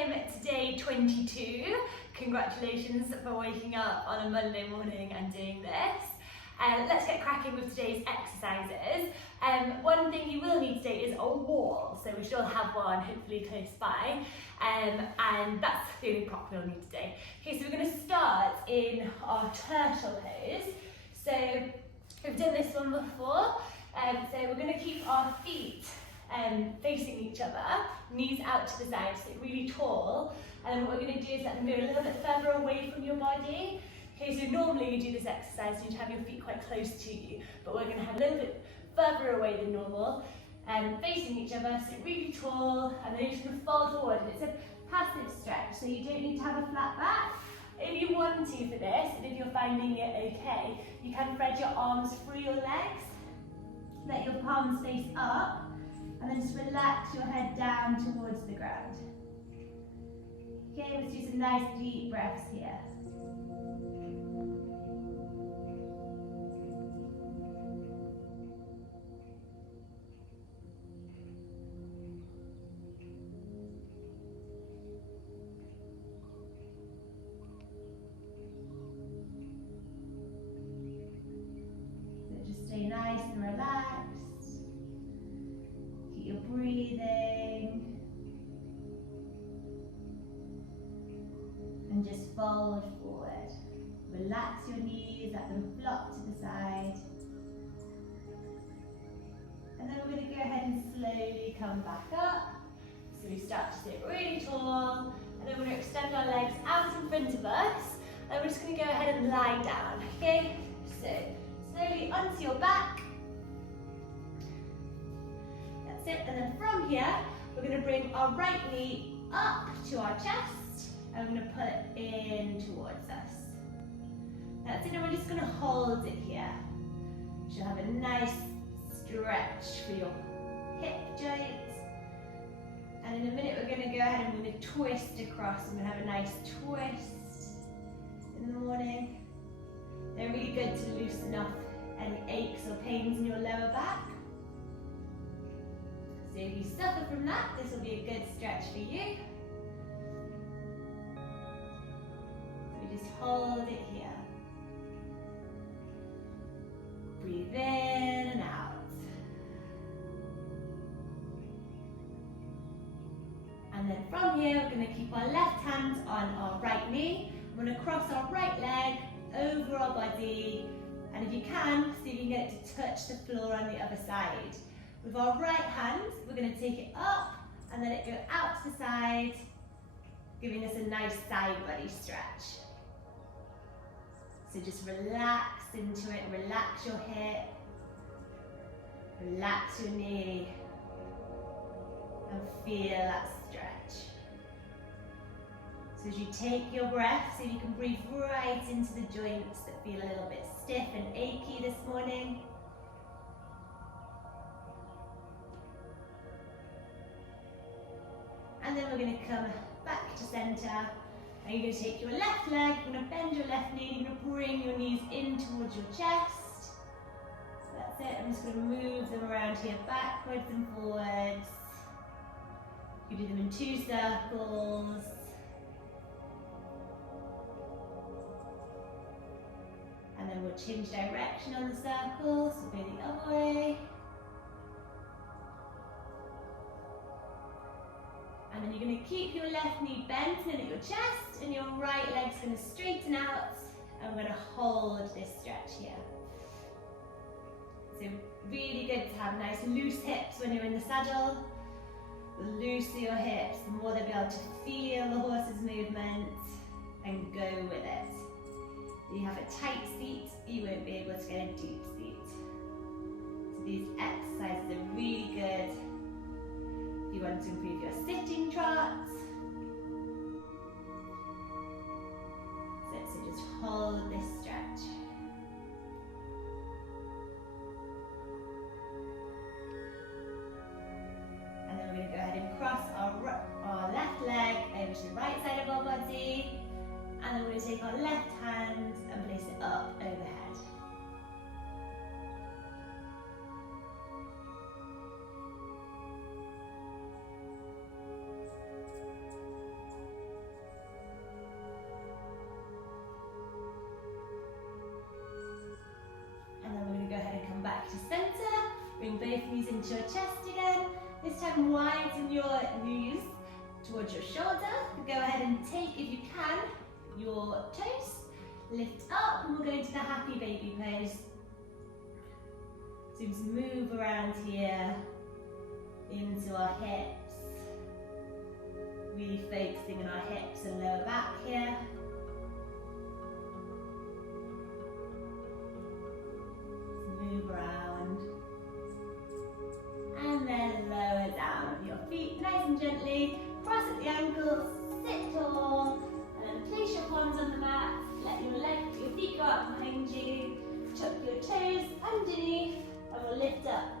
welcome to day 22. Congratulations for waking up on a Monday morning and doing this. Let's get cracking with today's exercises. One thing you will need today is a wall, so we should all have one hopefully close by, and that's the only prop we'll need today. Okay, so we're going to start in our turtle pose. So we've done this one before, so we're going to keep our feet facing each other, knees out to the side, so really tall, and then what we're going to do is let them go a little bit further away from your body. Okay, so normally you do this exercise, you have your feet quite close to you, but we're going to have a little bit further away than normal, facing each other, so really tall, and then you're just going to fold forward, and it's a passive stretch, so you don't need to have a flat back. If you want to for this, and if you're finding it okay, you can thread your arms through your legs, let your palms face up, and then just relax your head down towards the ground. Okay, let's do some nice deep breaths here. So just stay nice and relaxed. Keep your breathing. And just fold forward. Relax your knees, let them flop to the side. And then we're going to go ahead and slowly come back up. So we start to sit really tall, and then we're going to extend our legs out in front of us, and we're just going to go ahead and lie down, okay? So slowly onto your back. That's it, and then from here, we're going to bring our right knee up to our chest, and we're going to pull it in towards us. That's it, and we're just going to hold it here. You should have a nice stretch for your hip joints. And in a minute we're going to go ahead and we're going to twist across. We're going to have a nice twist in the morning. They're really good to loosen off any aches or pains in your lower back. So if you suffer from that, this will be a good stretch for you. Just hold it here. Breathe in and out. And then from here, we're going to keep our left hand on our right knee. We're going to cross our right leg over our body. And if you can, see if you can get it to touch the floor on the other side. With our right hand, we're going to take it up and let it go out to the side, giving us a nice side body stretch. So just relax into it, relax your hip, relax your knee, and feel that stretch. So as you take your breath, so you can breathe right into the joints that feel a little bit stiff and achy this morning. And then we're going to come back to center. And you're going to take your left leg, you're going to bend your left knee, you're going to bring your knees in towards your chest. So that's it, I'm just going to move them around here, backwards and forwards. You do them in 2 circles. And then we'll change direction on the circle, so go the other way. And then you're going to keep your left knee bent in at your chest, and your right leg's going to straighten out, and we're going to hold this stretch here. So really good to have nice loose hips when you're in the saddle. The looser your hips, the more they'll be able to feel the horse's movement and go with it. If you have a tight seat, you won't be able to get a deep seat. So these exercises are really good if you want to improve your sitting trot. So just hold this stretch. And then we're going to go ahead and cross our left leg over to the right side of our body. And then we're going to take our left hand and place it up overhead. knees into your chest again. This time widen your knees towards your shoulder. Go ahead and take, if you can, your toes. Lift up and we'll go into the happy baby pose. So just move around here into our hips. Really focusing on our hips and lower back here. Move around. And then lower down with your feet nice and gently. Cross at the ankles, sit tall, and then place your palms on the mat. Let your feet go up behind you. Tuck your toes underneath, and we'll lift up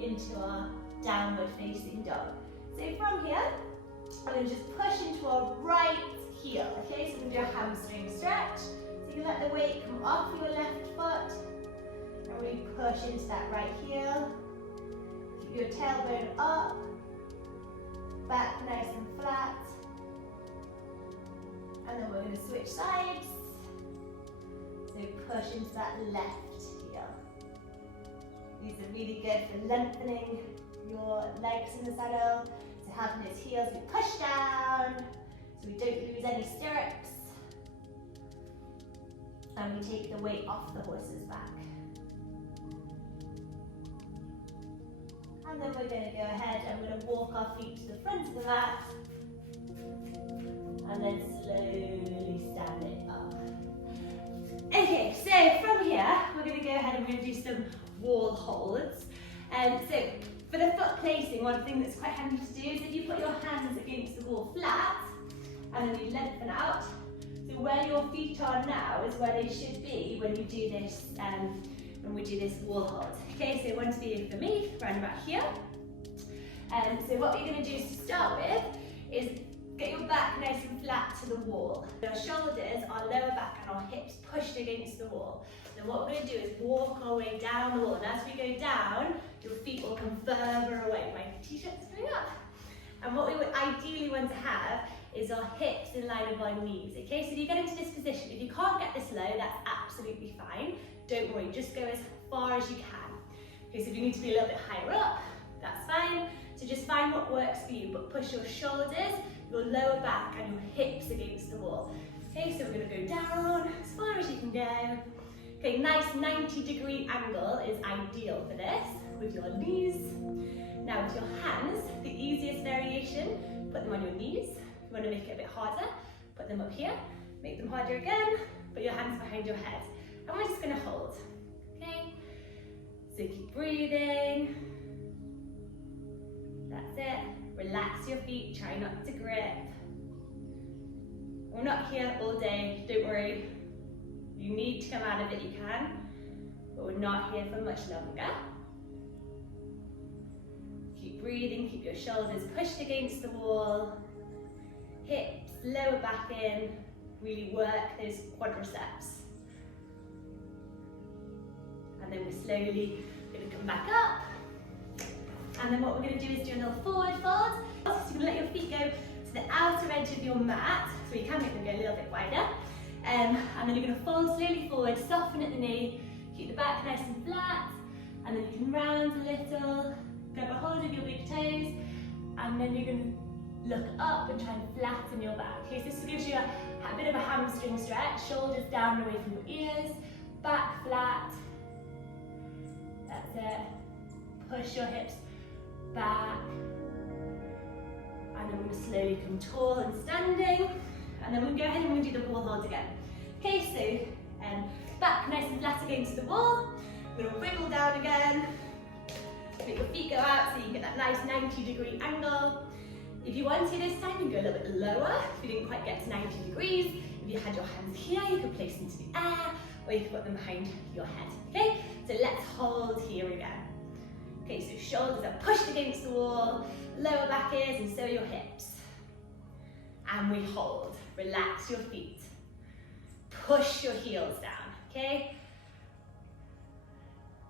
into our downward facing dog. So from here, we're going to just push into our right heel. Okay, so we're going to do a hamstring stretch. So you can let the weight come off your left foot, and we push into that right heel. Keep your tailbone up, back nice and flat. And then we're going to switch sides. So push into that left heel. These are really good for lengthening your legs in the saddle. So having those heels be pushed down so we don't lose any stirrups. And we take the weight off the horse's back. And then we're going to go ahead and we're going to walk our feet to the front of the mat. And then slowly stand it up. Okay, so from here, we're going to go ahead and we're going to do some wall holds. So for the foot placing, one thing that's quite handy to do is if you put your hands against the wall flat, and then you lengthen out. So where your feet are now is where they should be when you do this, when we do this wall hold. Okay, so one to be for me, around about here. So what we're going to do to start with is get your back nice and flat to the wall. Our shoulders, our lower back and our hips pushed against the wall. Then what we're going to do is walk our way down the wall. And as we go down, your feet will come further away. My t-shirt's coming up. And what we would ideally want to have is our hips in line with our knees. Okay, so if you get into this position, if you can't get this low, that's absolutely fine. Don't worry, just go as far as you can. Okay, so if you need to be a little bit higher up, that's fine. So just find what works for you, but push your shoulders, your lower back and your hips against the wall. Okay, so we're going to go down as far as you can go. Okay, nice 90-degree angle is ideal for this with your knees. Now with your hands, the easiest variation, put them on your knees. If you want to make it a bit harder, put them up here. Make them harder again, put your hands behind your head. And we're just going to hold. Okay, so keep breathing. That's it. Relax your feet, try not to grip. We're not here all day, don't worry. You need to come out of it, you can, but we're not here for much longer. Keep breathing, keep your shoulders pushed against the wall. Hips, lower back in, really work those quadriceps. And then we're slowly going to come back up. And then what we're going to do is do a little forward fold. So you're going to let your feet go to the outer edge of your mat, so you can make them go a little bit wider. And then you're going to fold slowly forward, soften at the knee, keep the back nice and flat, and then you can round a little, grab a hold of your big toes, and then you're going to look up and try and flatten your back. Okay, so this gives you a bit of a hamstring stretch, shoulders down and away from your ears, back flat. That's it. Push your hips back, and then we're going to slowly come tall and standing, and then we'll go ahead and we'll do the wall hold again. Okay, so back nice and flat against the wall. We're going to wiggle down again. Let your feet go out so you get that nice 90-degree angle. If you want to this time, you can go a little bit lower. If you didn't quite get to 90 degrees, if you had your hands here, you could place them to the air, or you could put them behind your head. Okay, so let's hold here again. Okay, so shoulders are pushed against the wall, lower back is, and so are your hips. And we hold. Relax your feet. Push your heels down, okay?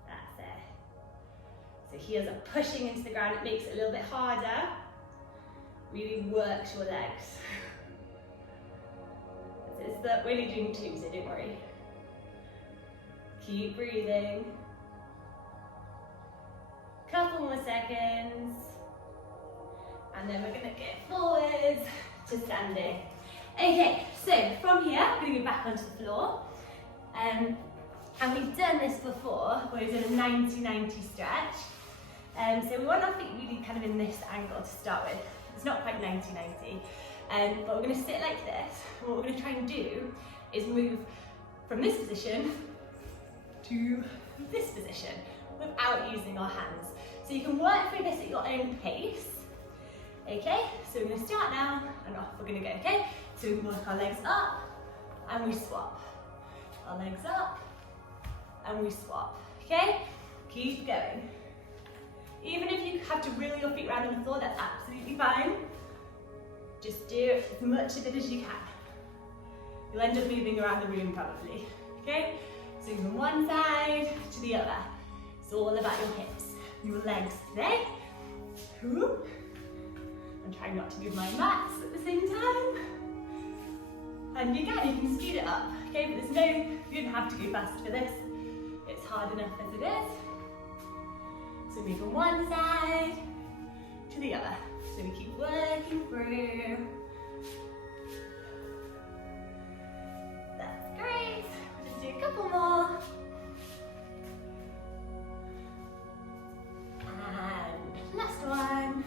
That's it. So heels are pushing into the ground. It makes it a little bit harder. Really works your legs. We're only doing two, so don't worry. Keep breathing. Couple more seconds. And then we're going to go forwards to standing. Okay, so from here, we're going to go back onto the floor. And we've done this before, where we've done a 90-90 stretch. So we want our feet really kind of in this angle to start with. It's not quite 90-90, but we're going to sit like this. And what we're going to try and do is move from this position to this position without using our hands. So you can work through this at your own pace. Okay, so we're going to start now and off we're going to go, okay? So we can work our legs up and we swap. Our legs up and we swap, okay? Keep going. Even if you have to wriggle your feet around on the floor, that's absolutely fine. Just do as much of it as you can. You'll end up moving around the room probably, okay? So from one side to the other. It's all about your hips, your legs today. I'm trying not to move my mats at the same time. And you can speed it up, okay? But you don't have to go fast for this. It's hard enough as it is. So move from one side to the other. So we keep working through. That's great. We'll just do a couple more. And last one.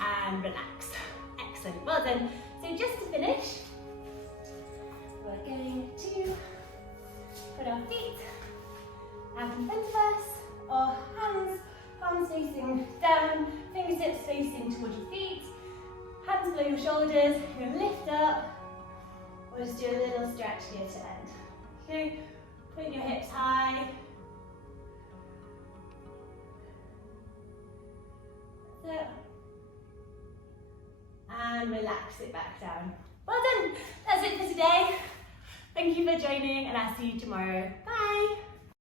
And relax. Excellent, well done. So just to finish, we're going to put our feet out in front of us, our hands, palms facing down, fingertips facing towards your feet, hands below your shoulders. You're going to lift up, or just do a little stretch here to end. Okay, put your hips high. That's it. And relax it back down. Well done, that's it for today. Thank you for joining and I'll see you tomorrow. Bye.